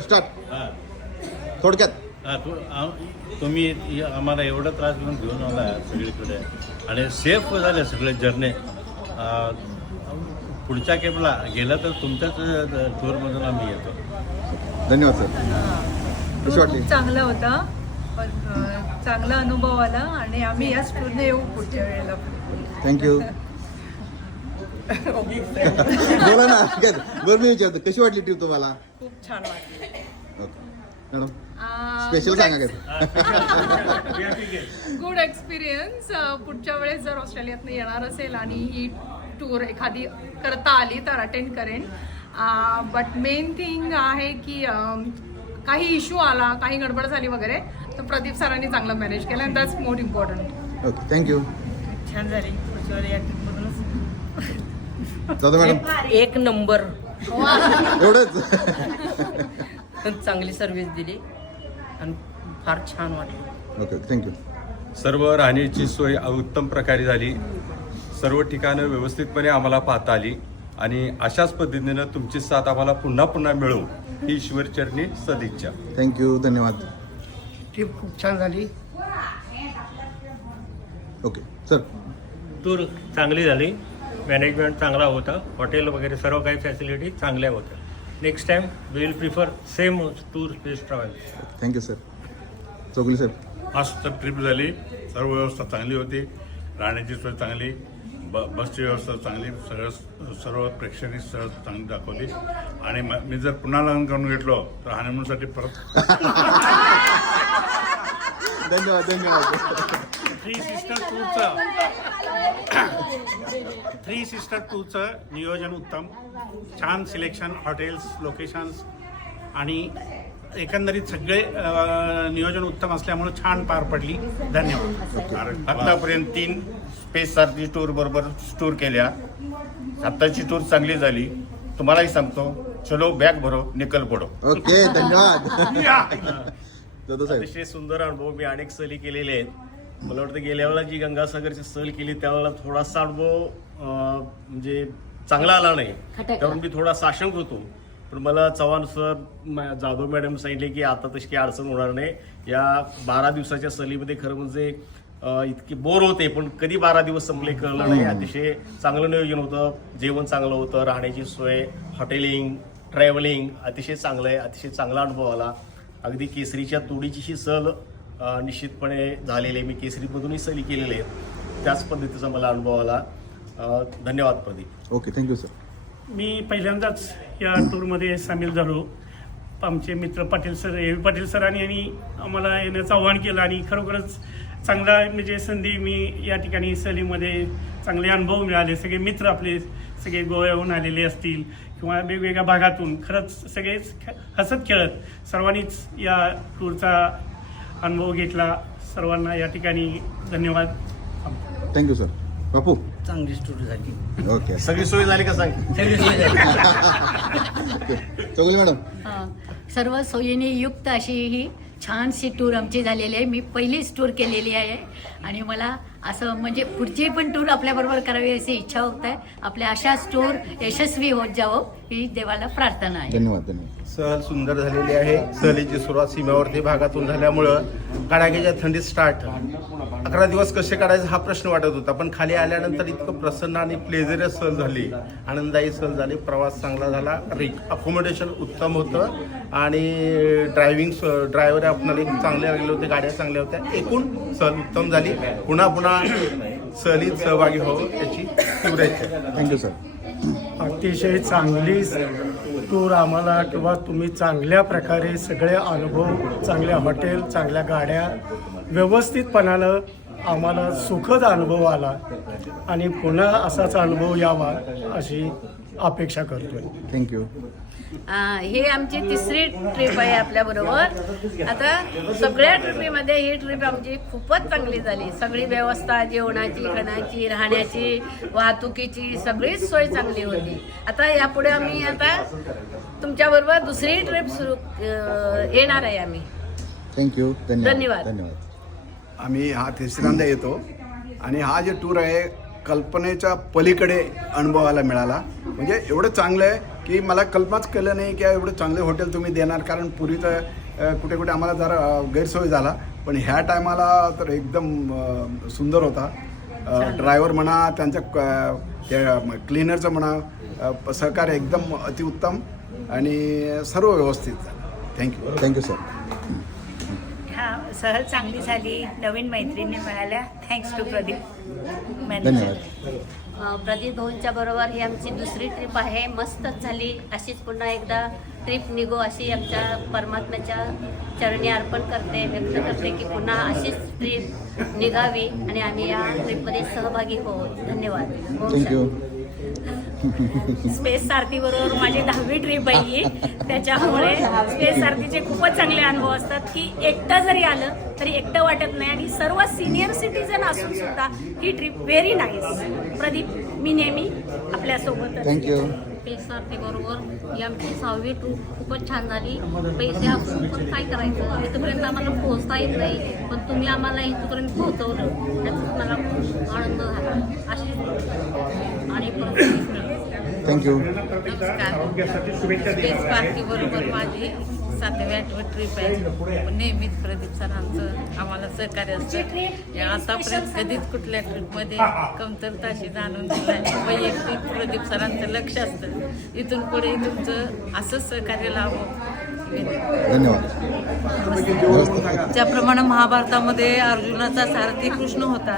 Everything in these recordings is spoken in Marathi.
स्टार्ट थोडक्यात. तुम्ही आम्हाला एवढा त्रास घेऊन आला सगळीकडे आणि सेफ झाले सगळे जर्नी. पुढच्या केपला गेलं तर तुमच्याच टूरमधून आम्ही येतो. धन्यवाद सर. कशी वाटली? चांगलं होतं, चांगला अनुभव आला आणि आम्ही याच टूरने येऊ पुढच्या वेळेला. थँक्यू. बोला ना. बरं मी विचारतो कशी वाटली ट्रिप तुम्हाला? खूप छान वाटली. ओके मॅडम स्पेशल सांगा काय? Good experience. पुढच्या वेळेस जर ऑस्ट्रेलियातनं येणार असेल आणि ही टूर एखादी करता आली तर अटेंड करेन. बट मेन थिंग आहे की काही इश्यू आला, काही गडबड झाली वगैरे तर प्रदीप सरांनी चांगलं मॅनेज केलं and that's more important. Okay thank you. छान झाली. पुढच्या वेळी या ट्रिपमधूनच जातो मॅडम. एक नंबर. एवढंच. चांगली सर्व्हिस दिली आणि फार छान वाटलं. Okay thank you. सर्व राहण्याची सोय उत्तम प्रकारे झाली. सर्व ठिकाणं व्यवस्थितपणे आम्हाला पाहता आली आणि अशाच पद्धतीनं तुमची साथ आम्हाला पुन्हा पुन्हा मिळू ही ईश्वरचरणी सदिच्छा. थँक्यू. धन्यवाद. ट्रिप खूप छान झाली. Okay sir. टूर चांगली झाली, मॅनेजमेंट चांगला होता, हॉटेल वगैरे सर्व काही फॅसिलिटी चांगल्या होत्या. Next time we will prefer same tour based travel. Thank you sir. Chougule sir. मस्त ट्रिप झाली. सर्व व्यवस्था चांगली होती, राहण्याची सोय चांगली, बसची व्यवस्था चांगली, सर्व प्रेक्षणीय स्थळ चांगली दाखवली आणि मी जर पुन्हा लग्न करून घेतलो तर हनीमूनसाठी परत. धन्यवाद. धन्यवाद. थ्री सिस्टर टूरचं नियोजन उत्तम, छान सिलेक्शन, हॉटेल्स, लोकेशन्स आणि एकंदरीत सगळे नियोजन उत्तम असल्यामुळे छान पार पडली. धन्यवाद. आतापर्यंत 3 स्पेससारखी टूर बरोबर टूर केल्या. आत्ताची टूर चांगली झाली. तुम्हालाही सांगतो, चलो बॅग भरो निकल पडो. ओके धन्यवाद. जातो साहेब. अतिशय सुंदर अनुभव मी अनेक सहली केलेले आहेत. मला वाटतं गेल्या वेळेला जी गंगासागरची सहल केली त्यावेळेला थोडासा अनुभव म्हणजे चांगला आला नाही, त्यावरून मी थोडा साशंक होतो. पण मला चव्हाण सर, जाधव मॅडम सांगितले की आता तशी काही अडचण होणार नाही. या 12 दिवसाच्या सहलीमध्ये खरं म्हणजे इतके बोर होते पण कधी 12 दिवस संपले कळलं नाही. अतिशय चांगलं नियोजन होतं, जेवण चांगलं होतं, राहण्याची सोय, हॉटेलिंग, ट्रॅव्हलिंग अतिशय चांगलं आहे. अतिशय चांगला अनुभव आला. अगदी केसरीच्या तोडीची ही सहल निश्चितपणे झालेली आहे. मी केसरीमधूनही सहली केलेल्या आहेत, त्याच पद्धतीचा मला अनुभव आला. धन्यवाद प्रदीप. Okay thank you sir. मी पहिल्यांदाच या टूरमध्ये सामील झालो. आमचे मित्र Patil sir, A V Patil सरांनी आम्हाला येण्याचं आव्हान केलं आणि खरोखरच चांगला म्हणजे संधी मी या ठिकाणी सहलीमध्ये चांगले अनुभव मिळाले. सगळे मित्र आपले सगळे गोव्याहून आलेले असतील किंवा वेगवेगळ्या भागातून खरंच सगळेच हसत खेळत सर्वांनीच या टूरचा अनुभव घेतला. सर्वांना या ठिकाणी धन्यवाद. Thank you sir. बापू. चांगली टूर झाली. ओके. सगळी सोय झाली का सांग. सगळी सोय झाली. चौगुले मॅडम. सर्व सोयीने युक्त अशी ही छानशी टूर आमची झालेली आहे. मी पहिलीच टूर केलेली आहे आणि मला असं म्हणजे पुढची पण टूर आपल्याबरोबर करावी अशी इच्छा होत आहे. आपल्या अशाच टूर यशस्वी होत जावं ही देवाला प्रार्थना आहे. धन्यवाद. धन्यवाद. सहल सुंदर झालेली आहे. सहलीची सुरुवात सीमेवर्ती भागातून झाल्यामुळं कडाक्याच्या थंडीत स्टार्ट. 11 दिवस कसे काढायचे हा प्रश्न वाटत होता, पण खाली आल्यानंतर इतकं प्रसन्न आणि प्लेझरियस सहल झाली, आनंददायी सहल झाली. प्रवास चांगला झाला, अकोमोडेशन उत्तम होतं आणि ड्रायव्हर आपल्याला चांगले लागले होते, गाड्या चांगल्या होत्या. एकूण सहल उत्तम झाली. पुन्हा पुन्हा सहलीत सहभागी व्हावं याची तीव्र इच्छा. Thank you sir. अतिशय चांगली टूर आम्हाला किंवा तुम्ही चांगल्या प्रकारे सगळे अनुभव, चांगल्या हॉटेल, चांगल्या गाड्या, व्यवस्थितपणानं आम्हाला सुखद अनुभव आला आणि पुन्हा असाच अनुभव यावा अशी अपेक्षा करतोय. थँक्यू. ही आमची तिसरी ट्रिप आहे आपल्याबरोबर. आता सगळ्या ट्रिपीमध्ये ही ट्रिप आमची खूपच चांगली झाली. सगळी व्यवस्था, जेवणाची, खाण्याची, राहण्याची, वाहतुकीची सगळीच सोय चांगली होती. आता यापुढे आम्ही आता तुमच्याबरोबर दुसरी ट्रिप सुरू येणार आहे आम्ही. थँक्यू. धन्यवाद. धन्यवाद. आम्ही हा तिसऱ्यांदा येतो आणि हा जे टूर आहे कल्पनेच्या पलीकडे अनुभवायला मिळाला. म्हणजे एवढं चांगलं आहे की मला कल्पनाच केलं नाही की एवढं चांगले हॉटेल तुम्ही देणार, कारण पूर्वी तर कुठे कुठे आम्हाला जरा गैरसोय झाला, पण ह्या टायमाला तर एकदम सुंदर होता. ड्रायव्हर म्हणा, त्यांच्या क्लिनरचं म्हणा, सहकार्य एकदम अतिउत्तम आणि सर्व व्यवस्थित झालं. Thank you sir. सहल चांगली झाली, नवीन मैत्रिणी मिळाल्या. थँक्स टू प्रदीप धन्यवाद. प्रदीप भाऊंच्या बरोबर ही आमची दुसरी ट्रिप आहे. मस्तच झाली. अशीच पुन्हा एकदा ट्रिप निघो अशी आमच्या परमात्म्याच्या चरणी अर्पण करते, व्यक्त करते की पुन्हा अशीच ट्रिप निघावी आणि आम्ही या ट्रिपमध्ये सहभागी होऊ. धन्यवाद. थँक्यू. स्पेस सारथी बरोबर माझी 10वी ट्रिप आहे ही. त्याच्यामुळे स्पेस सारथीचे खूपच चांगले अनुभव असतात की एकटं जरी आलं तरी एकटं वाटत नाही आणि सर्व सिनियर सिटीजन असून सुद्धा ही ट्रिप व्हेरी नाईस. प्रदीप, मी नेहमी आपल्यासोबत. थँक्यू. स्पेस सारथी बरोबर ही आमची 6वी ट्रिप खूपच छान झाली. पैसे असून पण काय करायचं, इथपर्यंत आम्हाला पोहोचता येत नाही, पण तुम्ही आम्हाला इथपर्यंत पोहोचवलं, त्याचा मला खूप आनंद झाला. अशी आणि थँक्यू. स्पेस पार्टी बरोबर माझी 7वी-8वी ट्रिप आहे. नेहमीच प्रदीप सरांचं आम्हाला सहकार्य असतं. आतापर्यंत कधीच कुठल्या ट्रिपमध्ये कमतरता अशी जाणून दिली. वैयक्तिक प्रदीप सरांचं लक्ष असतं. इथून पुढे तुमचं असंच सहकार्य लाभो. धन्यवाद. ज्याप्रमाणे महाभारतामध्ये अर्जुनाचा सारथी कृष्ण होता,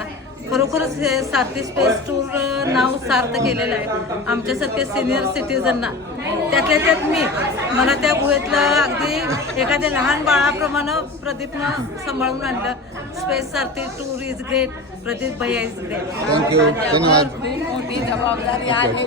खरोखरच हे सारथी स्पेस टूर नाव सार्थ केलेलं आहे आमच्यासारख्या सिनियर सिटीजनना. त्यातल्या त्यात मला त्या गुहेतलं अगदी एखाद्या लहान बाळाप्रमाणे प्रदीपनं सांभाळून आणलं. Space Sarathi tour is great. Pradeep bhaiya is great. Thank you. धन्यवाद. खूप मोठी जबाबदारी आहे.